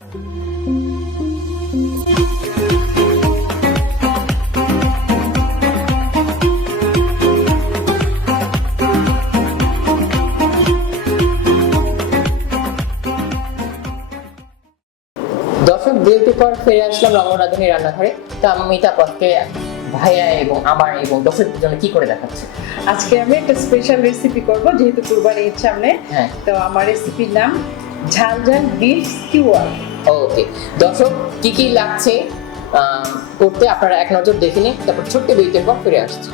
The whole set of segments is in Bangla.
দর্শক বিরতির পর ফিরে আসলাম রমন রাঁধুনি রান্নাঘরে। তো আমি তাপসকে ভাইয়া এবং আমার এবং দর্শকদের জন্য কি করে দেখাচ্ছে? আজকে আমি একটা স্পেশাল রেসিপি করব, যেহেতু কুরবানি ঈদ সামনে। তো আমার রেসিপির নাম ঝাল ঝাল বিফ স্কিওয়ার। ওকে দর্শক, কি কি লাগছে করতে আপনারা এক নজর দেখে নিন, তারপর ছোট্ট বিরতির পর ফিরে আসছি।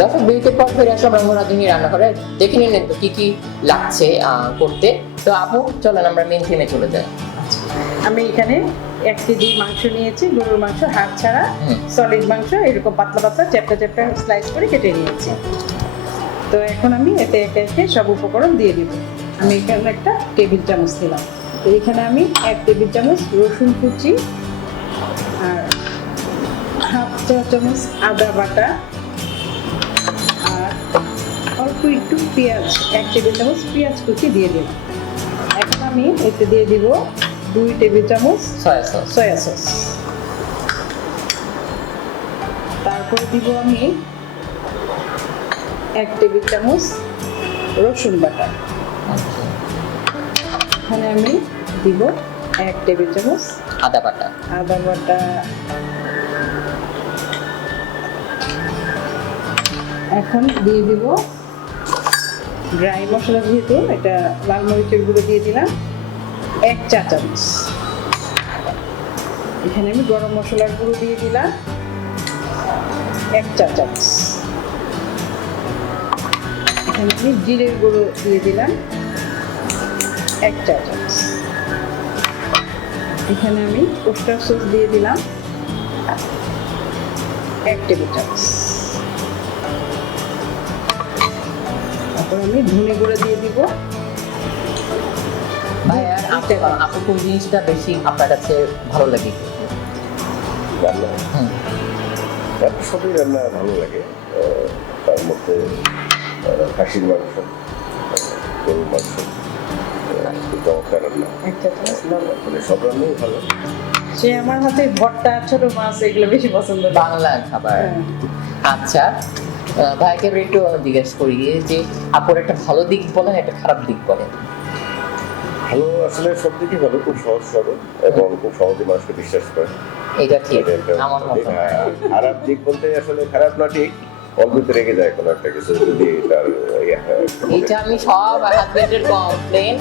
দর্শক বিরতির পর ফিরে আসলাম রমন রাঁধুনি রান্নাঘরে। দেখে নিন তো কি কি লাগছে করতে। তো আপু চলেন আমরা মেন থিমে চলে যাই। আমি এখানে 1 কেজি মাংস নিয়েছি, গরুর মাংস, হাড় ছাড়া সলিড মাংস, এরকম পাতলা পাতলা চ্যাপটা চ্যাপটা স্লাইস করে কেটে নিয়েছি। তো এখন আমি এতে একে একে সব উপকরণ দিয়ে দিব। আমি এখানে একটা টেবিল চামচ দিলাম। তো এখানে আমি 1 টেবিল চামচ রসুন কুচি আর 1/2 চা চামচ আদা বাটা আর অল্প একটু পেঁয়াজ, 1 টেবিল চামচ পেঁয়াজ কুচি দিয়ে দিলাম। এখন আমি এতে দিয়ে দিব 2 টেবিল চামচ সয়া সস। তারপরে দিব আমি 1 টেবিল চামচ রসুন বাটা। এখানে আমি দিব 1 টেবিল চামচ আদা বাটা। এখন দিয়ে দিব ড্রাই মশলা, যেহেতু এটা লাল মরিচের গুঁড়ো দিয়ে দিলাম 1 চা চামচ। এখানে আমি গরম মশলার গুঁড়ো দিয়ে দিলাম 1 চা চামচ। এখানে আমি জিরের গুঁড়ো দিয়ে দিলাম 1 চা চামচ। এখানে আমি ওস্টার সস দিয়ে দিলাম 1 টেবিল চামচ। তারপর আমি ধনে গুঁড়ো দিয়ে দিব। ভাইয়া আপু কোন জিনিসটা বেশি আপনার কাছে ভালো লাগে? রান্না সবই রান্না ভালো লাগে। তার মধ্যে খাসির মাংস, গরুর মাংস, চমৎকার রান্না। মানে সব রান্নাই ভালো। সে আমার হাতে ভর্তা, ছোট মাছ, এগুলো বেশি পছন্দ। বাংলা খাবার। আচ্ছা ভাইকে একটু জিজ্ঞেস করি যে আপুর একটা ভালো দিক বলেন, একটা খারাপ দিক বলেন। ভালো আসলে সব দিকই ভালো, খুব সহজ সরল এবং খুব সহজে মানুষকে বিশ্বাস করে। এটা ঠিক আমার মতো। খারাপ দিক বলতে আসলে খারাপ না, ঠিক অল্পতে রেগে যায় কোনো একটা কিছু যদি তার এটা আমি সব হাজবেন্ডের কমপ্লেন,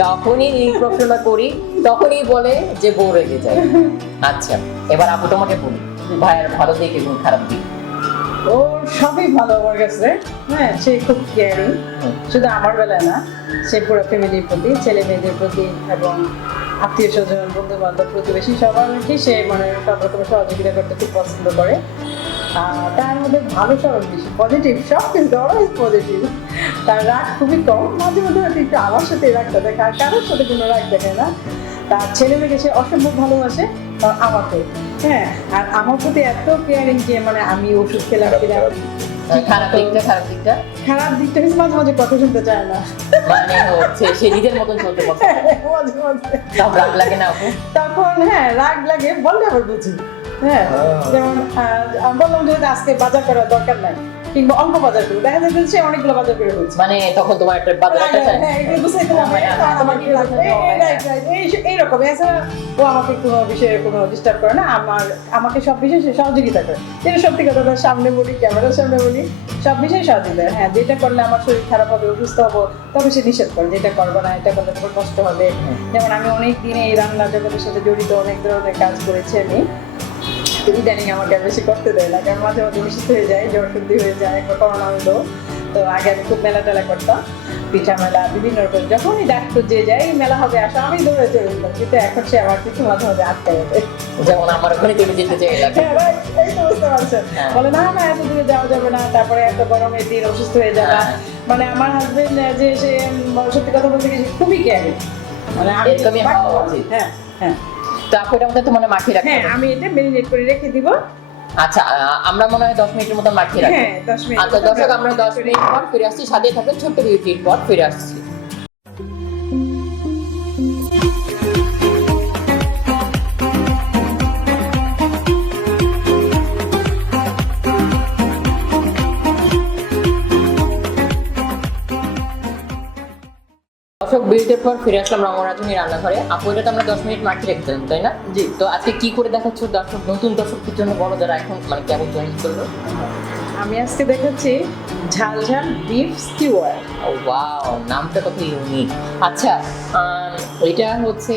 যখনই এই প্রশ্নটা করি তখনই বলে যে বউ রেগে যায়। আচ্ছা এবার আপু তোমাকে বলি ভাইয়ের ভালো দিক এবং খারাপ দিক। ও সবই ভালো আমার কাছে। হ্যাঁ, সে খুব কেয়ারিং, শুধু আমার বেলায় না, সে পুরো ফ্যামিলির প্রতি, ছেলে মেয়েদের প্রতি এবং আত্মীয় স্বজন, বন্ধু বান্ধব, প্রতিবেশী সবাইকে সে মানে সব রকমের সহযোগিতা করতে খুব পছন্দ করে। তার মধ্যে ভালো সব বেশি পজিটিভ, সব কিন্তু অলওয়েজ পজিটিভ। তার রাগ খুবই কম, মাঝে মধ্যে হয়তো একটু আমার সাথে রাগটা দেখে, আর কারোর সাথে কোনো রাগ দেখে না। তার ছেলে মেয়েকে সে অসম্ভব ভালোবাসে আমাকে। হ্যাঁ, আর আমার প্রতি এত কেয়ারিং যে মানে আমি ওষুধ খেলাম কিনা। খারাপ দিকটা কিন্তু মাঝে মাঝে কথা শুনতে চায় না, মানে হচ্ছে সে নিজের মতন চলতে পছন্দ করে। মাঝে মাঝে তখন রাগ লাগে না আপু? তখন হ্যাঁ রাগ লাগে, বললে আবার বুঝি। হ্যাঁ, যেমন বললাম যে আজকে বাজার করার দরকার নাই, কিংবা অল্প বাজার করবো, দেখা যাচ্ছে সে অনেকগুলো বাজার করে হচ্ছে, মানে তখন তোমার একটা বাজার একটা এইরকম। এছাড়া ও আমাকে কোনো বিষয়ে কোনো ডিস্টার্ব করে না, আমাকে সব বিষয়ে সে সহযোগিতা করে। যেটা সত্যি কথা, তার সামনে বলি, ক্যামেরার সামনে বলি, সব বিষয়ে সহযোগিতা। হ্যাঁ, যেটা করলে আমার শরীর খারাপ হবে, অসুস্থ হবো, তবে সে নিষেধ করে, যেটা করবো না, এটা করলে তোমার কষ্ট হবে। যেমন আমি অনেক দিনে এই রান্না জগতের সাথে জড়িত, অনেক ধরনের কাজ করেছি আমি। ইদানিং আমাকে বেশি করতে দেয় না, কারণ মাঝে মাঝে অসুস্থ হয়ে যায়, জ্বর সর্দি হয়ে যায়, করোনা হলো, তো আগে আমি খুব মেলা টেলা করতাম, পিঠা মেলা বিভিন্ন রকম, যখনই ডাকতো যে যাই মেলা হবে আসা আমি দৌড়ে চলে যেতাম, কিন্তু এখন সে আমার কিছু মাঝে মাঝে আটকে যাবে। যেমন আমার ওখানে তুমি যেতে চাই লাগে। হ্যাঁ ভাই, এই তো বুঝতে পারছেন। হ্যাঁ। বলে না না এত দূরে যাওয়া যাবে না, তারপরে এত গরমের দিন অসুস্থ হয়ে যাবে। হ্যাঁ। মানে আমার হাজবেন্ড যে সে সত্যি কথা বলতে গেছে খুবই কেয়ারিং, মানে আমি এরকমই হওয়া উচিত। হ্যাঁ হ্যাঁ তো আপু এটা মধ্যে তো মানে মাখিয়ে রাখতে হ্যাঁ, হবে। আমি এটা মেরিনেট করে রেখে দিব। আচ্ছা আমরা মনে হয় 10 মিনিটের মতো মাখিয়ে রাখবো। হ্যাঁ 10 মিনিট। আচ্ছা দর্শক, আমরা 10 মিনিট পর ফিরে আসছি, সাথে থাকবেন, ছোট্ট বিরতির পর ফিরে আসছি। দর্শক, বিরতির পর ফিরে আসলাম রঙ্গরাজনী রান্নাঘরে। আপু এটা তো আমরা 10 মিনিট মাখিয়ে রেখেছিলাম, তাই না? জি। তো আজকে কি করে দেখাচ্ছ দর্শক, নতুন দর্শকদের জন্য, বড় যারা এখন মানে কেমন জয়েন করলো? আমি আজকে দেখাচ্ছি ঝাল ঝাল বিফ স্টিওয়ার। ওয়াও, নামটা কত ইউনিক। আচ্ছা এটা হচ্ছে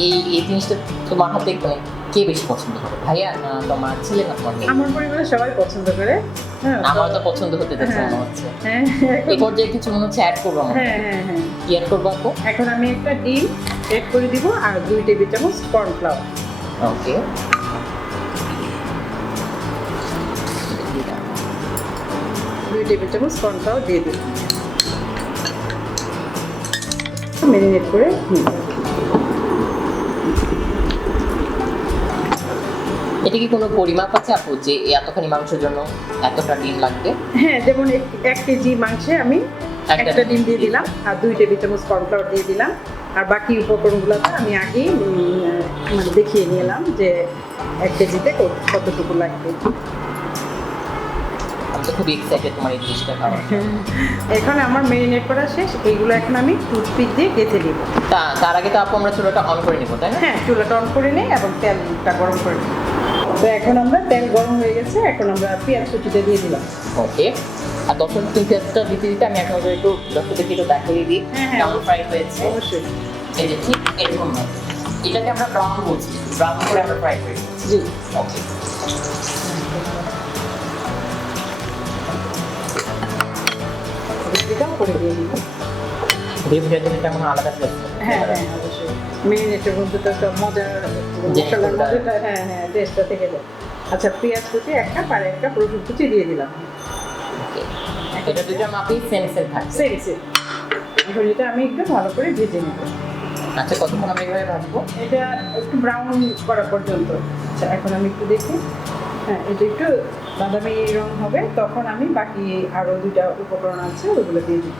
এই জিনিসটা তোমার হাতে মানে কে বেশি পছন্দ করে, ভাইয়া না তোমার ছেলে না তোমার মেয়ে? আমার পরিবারে সবাই পছন্দ করে। হ্যাঁ আমার তো পছন্দ হতে যাচ্ছে হ্যাঁ। মনে হচ্ছে। হ্যাঁ এই পর্যায়ে কিছু মনে হচ্ছে অ্যাড করবো আমরা। হ্যাঁ হ্যাঁ হ্যাঁ। কি অ্যাড করবো আপু? এখন আমি একটা ডিম এড করে দিব আর 2 টেবিল চামচ কর্নফ্লাওয়ার। ওকে। 2 টেবিল চামচ কর্নফ্লাওয়ার দিয়ে দিব, মেরিনেট করে নিব। এটা কি কোনো পরিমাপ আছে আপু যে এতখানি মাংসের জন্য এতটা ডিম লাগবে? হ্যাঁ, যেমন 1 কেজি মাংসে আমি একটা একটা ডিম দিয়ে দিলাম আর 2 টেবিল চামচ কর্নফ্লাওয়ার দিয়ে দিলাম, আর বাকি উপকরণগুলোতে আমি আগেই মানে দেখিয়ে নিলাম যে 1 কেজিতে কতটুকু লাগবে। আমি তো খুব এক্সাইটেড তোমার এই জিনিসটা খাওয়ার। এখন আমার মেরিনেট করা শেষ, এইগুলো এখন আমি টুথপিক দিয়ে গেঁথে দিব। তার আগে তো আপু আমরা চুলাটা অন করে নিবো, তাই না? হ্যাঁ, চুলাটা অন করে নিই এবং তেলটা গরম করে নিই। তো এখন আমরা তেল গরম হয়ে গেছে, এখন আমরা পেঁয়াজ কুচিটা দিয়ে দিলাম। ওকে। আর দর্শক, তুমি পেঁয়াজটা দিতে দিতে আমি এখন একটু দর্শকদেরকে একটু দেখিয়ে দিই হ্যাঁ, হ্যাঁ। কেমন ফ্রাই হয়েছে। অবশ্যই। এই যে ঠিক এরকম হবে। এটাকে আমরা ব্রাউন বলছি, ব্রাউন করে আমরা ফ্রাই করে নিচ্ছি। জি। ওকে। এটাও করে দিয়ে দিই। দিয়ে ভিডিওতে কেমন আলাদা টেস্ট। হ্যাঁ হ্যাঁ অবশ্যই, মেরিনেটের মধ্যে তো একটা মজার যে মশলার ওটা- মজাটা, হ্যাঁ হ্যাঁ, টেস্টটা থেকে যায়। আচ্ছা, পেঁয়াজ কুচি একটা আর একটা রসুন কুচি দিয়ে দিলাম। ওকে। এটা দুটো মাপই সেম সেম থাকছে। Same same. এখন এটা আমি একটু ভালো করে ভেজে নেব। আচ্ছা, কতক্ষণ আমরা এইভাবে ভাজবো? এটা একটু ব্রাউন করা পর্যন্ত। আচ্ছা, এখন আমি একটু দেখি। হ্যাঁ, এটা একটু বাদামি রং হবে, তখন আমি বাকি আরও 2টা উপকরণ আছে ওইগুলো দিয়ে দিই।